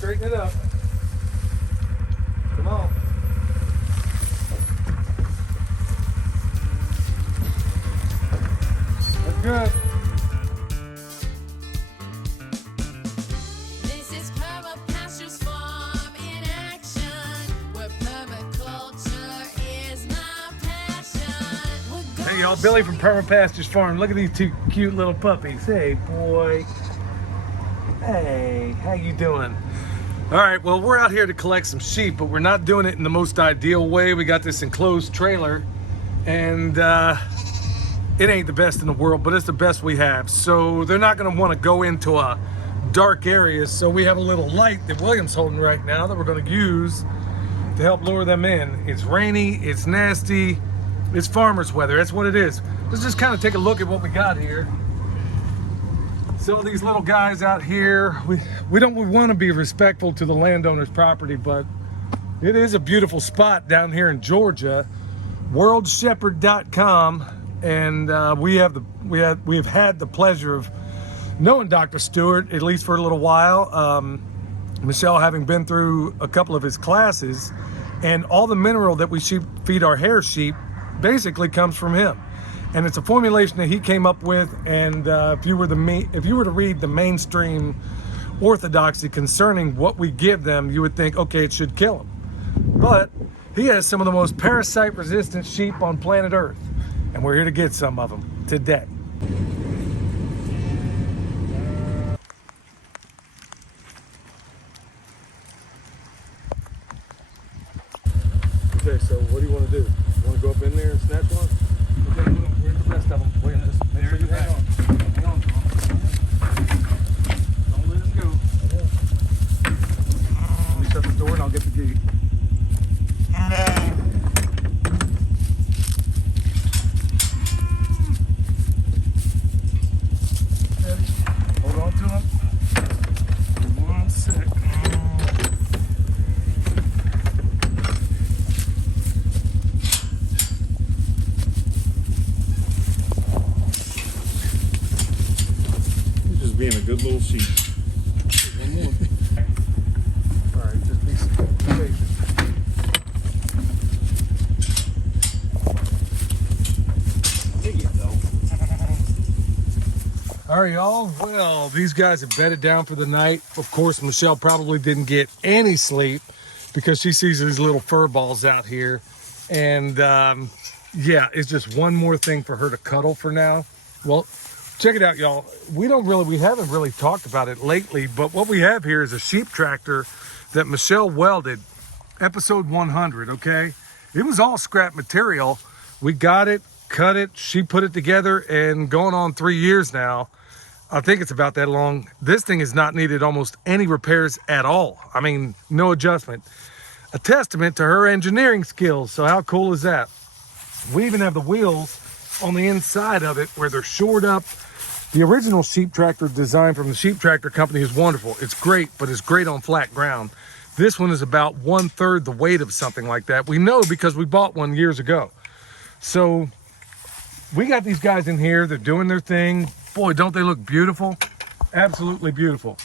straighten it up. Come on. That's good. This is Perma Pastures Farm in action, where permaculture is my passion. Hey y'all, Billy from Perma Pastures Farm. Look at these two cute little puppies. Hey boy. Hey, how you doing? All right, well, we're out here to collect some sheep, but we're not doing it in the most ideal way. We got this enclosed trailer, and it ain't the best in the world, but it's the best we have. So they're not gonna wanna go into a dark area, so we have a little light that William's holding right now that we're gonna use to help lure them in. It's rainy, it's nasty, it's farmer's weather, that's what it is. Let's just kind of take a look at what we got here. So these little guys out here, we want to be respectful to the landowner's property, but it is a beautiful spot down here in Georgia, worldshepherd.com, and we have had the pleasure of knowing Dr. Stewart, at least for a little while. Michelle having been through a couple of his classes, and all the mineral that we feed our hair sheep basically comes from him. And it's a formulation that he came up with, and if you were to read the mainstream orthodoxy concerning what we give them, you would think, okay, it should kill them. But he has some of the most parasite-resistant sheep on planet Earth, and we're here to get some of them today. Okay, so what do you want to do? You want to go up in there and snatch one? Okay, where's the rest of them? Wait, just make sure you hang on. Hang on. Don't let him go. Let me shut the door and I'll get the gate. Hold on to him. 1 sec. Being a good little sheep. One more. All right, just be patient. There you go. All right, y'all. Well, these guys have bedded down for the night. Of course, Michelle probably didn't get any sleep because she sees these little fur balls out here. And yeah, it's just one more thing for her to cuddle for now. Well, check it out, y'all. We haven't really talked about it lately, but what we have here is a sheep tractor that Michelle welded, episode 100, okay? It was all scrap material. We got it, cut it, she put it together, and going on 3 years now, I think it's about that long. This thing has not needed almost any repairs at all. I mean, no adjustment. A testament to her engineering skills, so how cool is that? We even have the wheels on the inside of it where they're shored up. The original sheep tractor design from the Sheep Tractor Company is wonderful. It's great, but it's great on flat ground. This one is about 1/3 the weight of something like that. We know because we bought one years ago. So we got these guys in here. They're doing their thing. Boy, don't they look beautiful? Absolutely beautiful.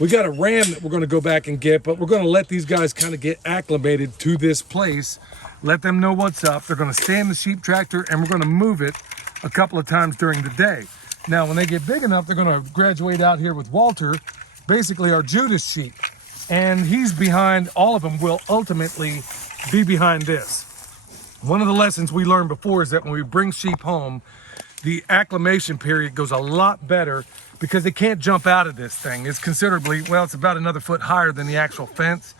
We got a ram that we're going to go back and get, but we're going to let these guys kind of get acclimated to this place. Let them know what's up. They're going to stay in the sheep tractor, and we're going to move it a couple of times during the day. Now, when they get big enough, they're going to graduate out here with Walter, basically our Judas sheep. And he's behind, all of them will ultimately be behind this. One of the lessons we learned before is that when we bring sheep home, the acclimation period goes a lot better because they can't jump out of this thing. It's considerably, well, it's about another foot higher than the actual fence.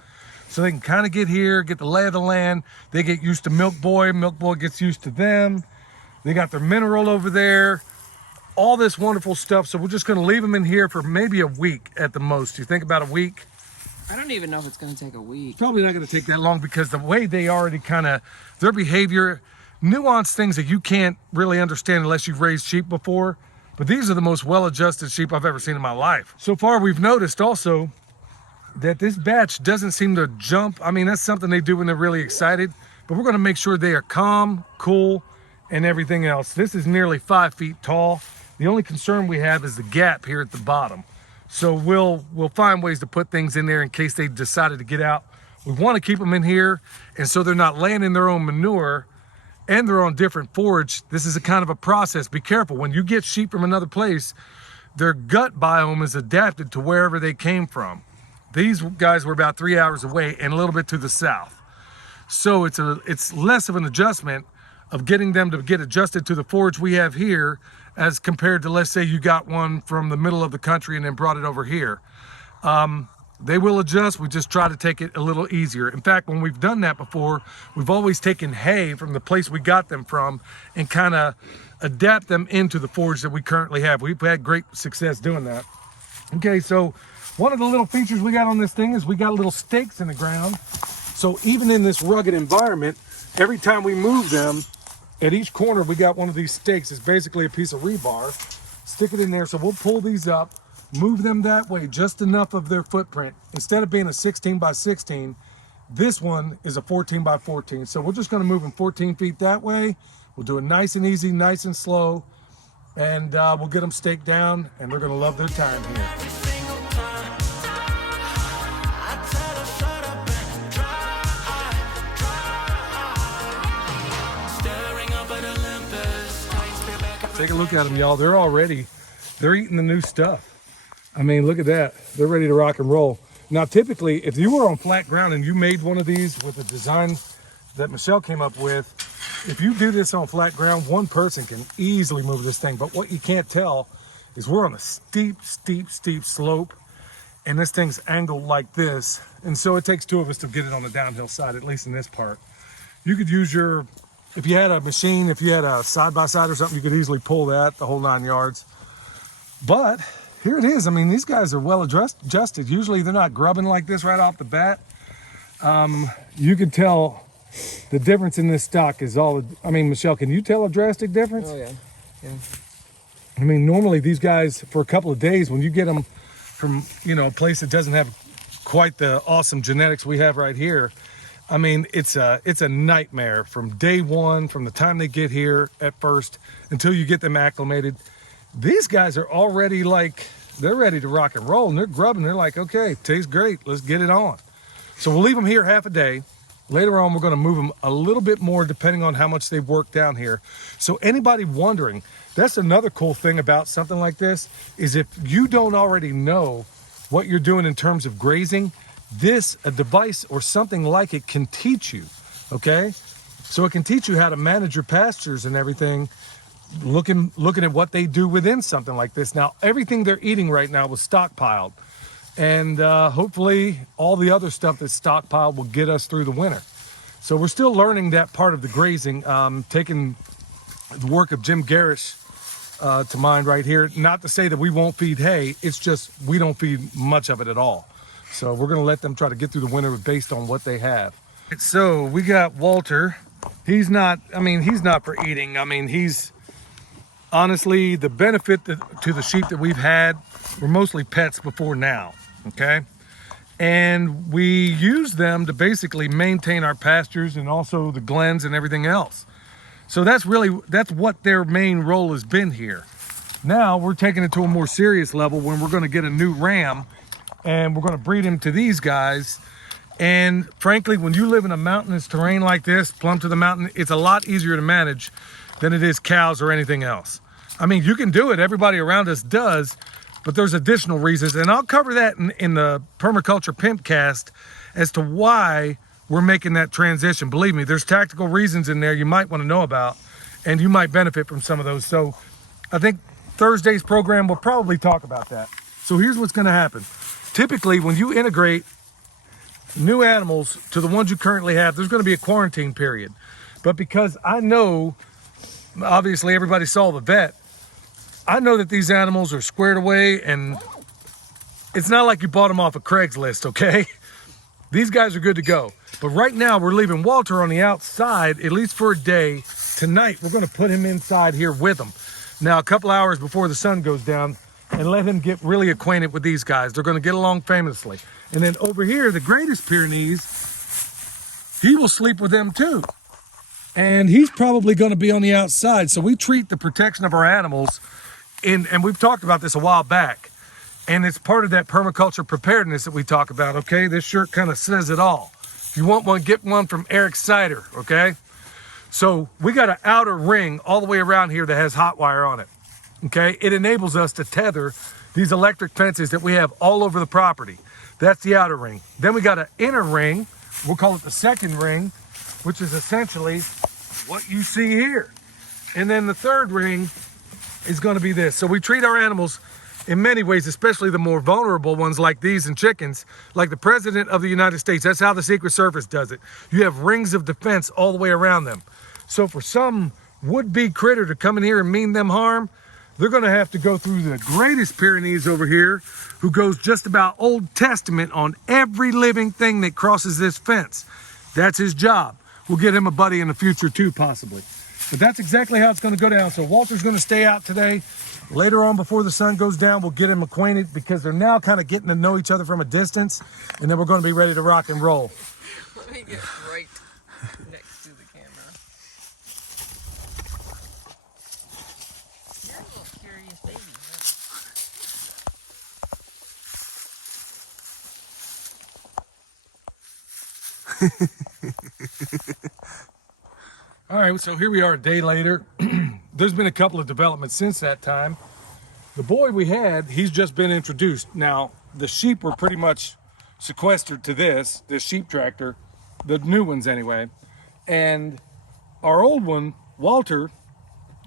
So they can kind of get here, get the lay of the land. They get used to Milk Boy. Milk Boy gets used to them. They got their mineral over there. All this wonderful stuff. So we're just going to leave them in here for maybe a week at the most. You think about a week? I don't even know if it's going to take a week. It's probably not going to take that long because the way they already kind of, their behavior, nuanced things that you can't really understand unless you've raised sheep before. But these are the most well-adjusted sheep I've ever seen in my life. So far, we've noticed also that this batch doesn't seem to jump. I mean, that's something they do when they're really excited. But we're going to make sure they are calm, cool, and everything else. This is nearly 5 feet tall. The only concern we have is the gap here at the bottom. So we'll find ways to put things in there in case they decided to get out. We want to keep them in here, and so they're not laying in their own manure and they're on different forage. This is a kind of a process. Be careful. When you get sheep from another place, their gut biome is adapted to wherever they came from. These guys were about 3 hours away and a little bit to the south. So it's less of an adjustment of getting them to get adjusted to the forage we have here as compared to, let's say you got one from the middle of the country and then brought it over here. They will adjust. We just try to take it a little easier. In fact, when we've done that before, we've always taken hay from the place we got them from and kind of adapt them into the forage that we currently have. We've had great success doing that. Okay, so one of the little features we got on this thing is we got little stakes in the ground. So even in this rugged environment, every time we move them, at each corner we got one of these stakes. It's basically a piece of rebar. Stick it in there. So we'll pull these up, move them that way, just enough of their footprint. Instead of being a 16 by 16, this one is a 14 by 14. So we're just gonna move them 14 feet that way. We'll do it nice and easy, nice and slow, and we'll get them staked down, and they're gonna love their time here. Take a look at them, y'all. They're eating the new stuff. I mean, look at that. They're ready to rock and roll. Now, typically, if you were on flat ground and you made one of these with the design that Michelle came up with, if you do this on flat ground, one person can easily move this thing. But what you can't tell is we're on a steep slope, and this thing's angled like this. And so it takes two of us to get it on the downhill side, at least in this part. You could use if you had a machine, if you had a side-by-side or something, you could easily pull that, the whole 9 yards. But here it is. I mean, these guys are well adjusted. Usually they're not grubbing like this right off the bat. You can tell the difference in this stock is I mean, Michelle, can you tell a drastic difference? Oh, yeah. Yeah. I mean, normally these guys, for a couple of days, when you get them from, a place that doesn't have quite the awesome genetics we have right here, I mean, it's a nightmare from day one, from the time they get here at first until you get them acclimated. These guys are already they're ready to rock and roll, and they're grubbing. They're like, okay, tastes great. Let's get it on. So we'll leave them here half a day. Later on, we're going to move them a little bit more depending on how much they've worked down here. So anybody wondering, that's another cool thing about something like this, is if you don't already know what you're doing in terms of grazing, a device or something like it can teach you, okay? So it can teach you how to manage your pastures and everything, looking at what they do within something like this. Now, everything they're eating right now was stockpiled, and hopefully all the other stuff that's stockpiled will get us through the winter. So we're still learning that part of the grazing, taking the work of Jim Garish to mind right here. Not to say that we won't feed hay, it's just we don't feed much of it at all. So we're gonna let them try to get through the winter based on what they have. So we got Walter. He's not for eating. I mean, he's honestly, the benefit to the sheep that we've had were mostly pets before now, okay? And we use them to basically maintain our pastures and also the glens and everything else. So that's what their main role has been here. Now we're taking it to a more serious level when we're gonna get a new ram and we're gonna breed him to these guys. And frankly, when you live in a mountainous terrain like this, plumb to the mountain, it's a lot easier to manage than it is cows or anything else. I mean, you can do it, everybody around us does, but there's additional reasons. And I'll cover that in the Permaculture Pimpcast as to why we're making that transition. Believe me, there's tactical reasons in there you might wanna know about, and you might benefit from some of those. So I think Thursday's program will probably talk about that. So here's what's gonna happen. Typically, when you integrate new animals to the ones you currently have, there's going to be a quarantine period. But because I know, obviously everybody saw the vet, I know that these animals are squared away, and it's not like you bought them off of Craigslist, okay? These guys are good to go. But right now, we're leaving Walter on the outside, at least for a day. Tonight, we're going to put him inside here with him. Now, a couple hours before the sun goes down, and let him get really acquainted with these guys. They're going to get along famously. And then over here, the greatest Pyrenees, he will sleep with them too. And he's probably going to be on the outside. So we treat the protection of our animals, and we've talked about this a while back, And it's part of that permaculture preparedness that we talk about, okay? This shirt kind of says it all. If you want one, get one from Eric Sider, okay? So we got an outer ring all the way around here that has hot wire on it, okay? It enables us to tether these electric fences that we have all over the property. That's the outer ring. Then we got an inner ring, we'll call it the second ring, which is essentially what you see here. And then the third ring is gonna be this. So we treat our animals in many ways, especially the more vulnerable ones like these and chickens, like the President of the United States. That's how the Secret Service does it. You have rings of defense all the way around them. So for some would-be critter to come in here and mean them harm, they're gonna have to go through the greatest Pyrenees over here, who goes just about Old Testament on every living thing that crosses this fence. That's his job. We'll get him a buddy in the future too, possibly. But that's exactly how it's gonna go down. So Walter's gonna stay out today. Later on, before the sun goes down, we'll get him acquainted because they're now kind of getting to know each other from a distance, and then we're going to be ready to rock and roll. Let me get right next to the camera. You're a little curious baby, All right, so here we are a day later. There's been a couple of developments since that time. The boy we had, he's just been introduced. Now, the sheep were pretty much sequestered to this sheep tractor, the new ones anyway. And our old one, Walter,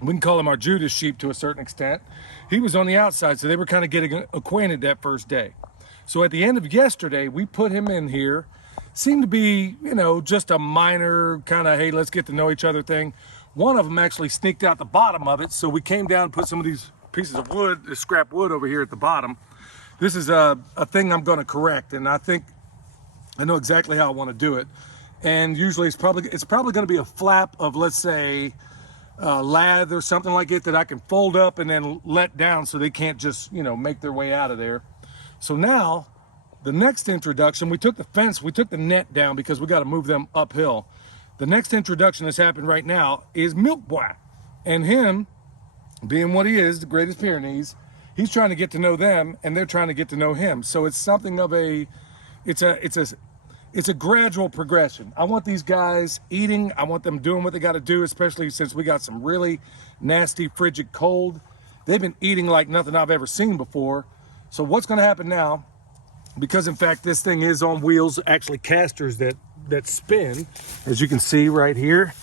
we can call him our Judas sheep to a certain extent, he was on the outside, so they were kind of getting acquainted that first day. So at the end of yesterday, we put him in here. Seemed to be, you know, just a minor kind of, hey, let's get to know each other thing. One of them actually sneaked out the bottom of it, so we came down and put some of these pieces of wood, this scrap wood over here at the bottom. This is a thing I'm going to correct, and I think I know exactly how I want to do it. And usually it's probably going to be a flap of, let's say, lath or something like it that I can fold up and then let down so they can't just, you know, make their way out of there. So now the next introduction, we took the net down because we got to move them uphill. The next introduction that's happened right now is Milk Boy, and him, being what he is, the greatest Pyrenees, he's trying to get to know them, and they're trying to get to know him. So it's something of it's a gradual progression. I want these guys eating. I want them doing what they got to do, especially since we got some really nasty, frigid cold. They've been eating like nothing I've ever seen before. So what's going to happen now? Because in fact, this thing is on wheels, actually casters that spin, as you can see right here.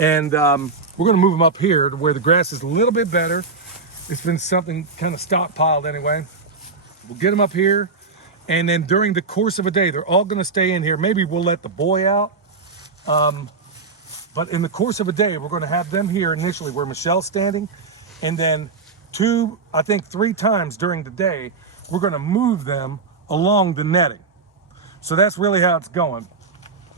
And we're going to move them up here to where the grass is a little bit better. It's been something kind of stockpiled anyway. We'll get them up here, and then during the course of a day, they're all going to stay in here. Maybe we'll let the boy out, but in the course of a day, we're going to have them here initially where Michelle's standing, and then 2, I think 3 times during the day, we're going to move them along the netting. So that's really how it's going.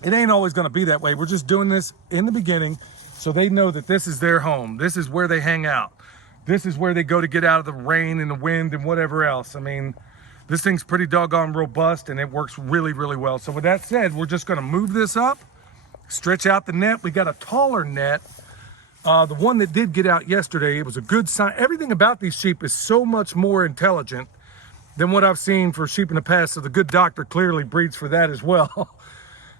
It ain't always going to be that way. We're just doing this in the beginning so they know that this is their home. This is where they hang out. This is where they go to get out of the rain and the wind and whatever else. I mean, this thing's pretty doggone robust, and it works really, really well. So with that said, we're just going to move this up, stretch out the net. We got a taller net. The one that did get out yesterday, it was a good sign. Everything about these sheep is so much more intelligent than what I've seen for sheep in the past. So the good doctor clearly breeds for that as well.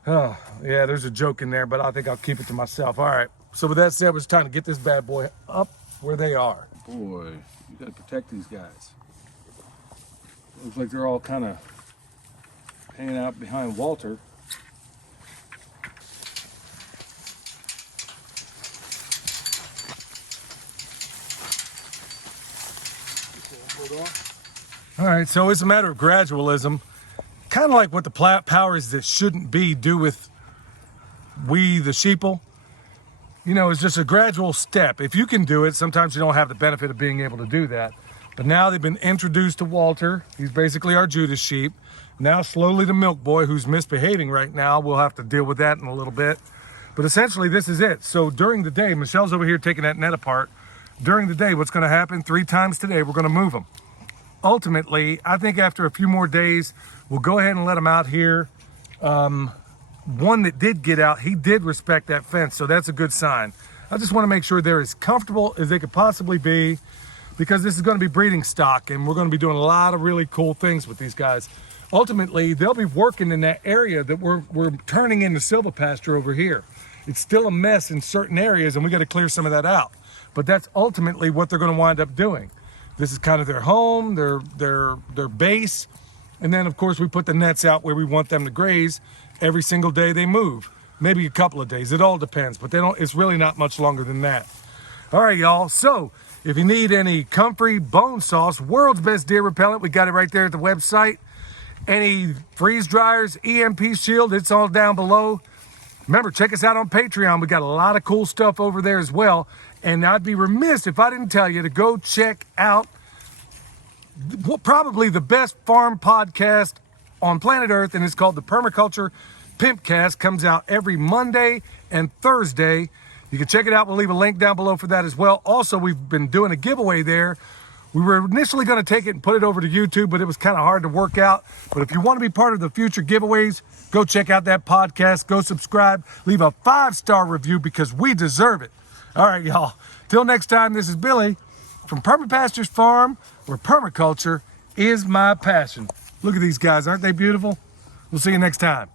Oh, yeah, there's a joke in there, but I think I'll keep it to myself. All right. So with that said, it's time to get this bad boy up where they are. Boy, you got to protect these guys. Looks like they're all kind of hanging out behind Walter. All right, so it's a matter of gradualism, kind of like what the powers that shouldn't be do with we, the sheeple. You know, it's just a gradual step. If you can do it, sometimes you don't have the benefit of being able to do that. But now they've been introduced to Walter. He's basically our Judas sheep. Now slowly the Milk Boy, who's misbehaving right now. We'll have to deal with that in a little bit. But essentially this is it. So during the day, Michelle's over here taking that net apart. During the day, what's gonna happen? 3 times today, we're gonna move them. Ultimately, I think after a few more days, we'll go ahead and let them out here. One that did get out, he did respect that fence, so that's a good sign. I just want to make sure they're as comfortable as they could possibly be because this is going to be breeding stock, and we're going to be doing a lot of really cool things with these guys. Ultimately, they'll be working in that area that we're turning into silvopasture over here. It's still a mess in certain areas, and we got to clear some of that out. But that's ultimately what they're going to wind up doing. This is kind of their home, their base, and then of course we put the nets out where we want them to graze every single day they move. Maybe a couple of days. It all depends, but it's really not much longer than that. All right, y'all. So if you need any comfrey bone sauce, world's best deer repellent, we got it right there at the website. Any freeze dryers, EMP shield, it's all down below. Remember, check us out on Patreon. We got a lot of cool stuff over there as well. And I'd be remiss if I didn't tell you to go check out probably the best farm podcast on planet Earth, and it's called the Permaculture Pimpcast. Comes out every Monday and Thursday. You can check it out. We'll leave a link down below for that as well. Also, we've been doing a giveaway there. We were initially going to take it and put it over to YouTube, but it was kind of hard to work out. But if you want to be part of the future giveaways, go check out that podcast. Go subscribe. Leave a 5-star review because we deserve it. All right, y'all. Till next time, this is Billy from Perma Pastures Farm, where permaculture is my passion. Look at these guys. Aren't they beautiful? We'll see you next time.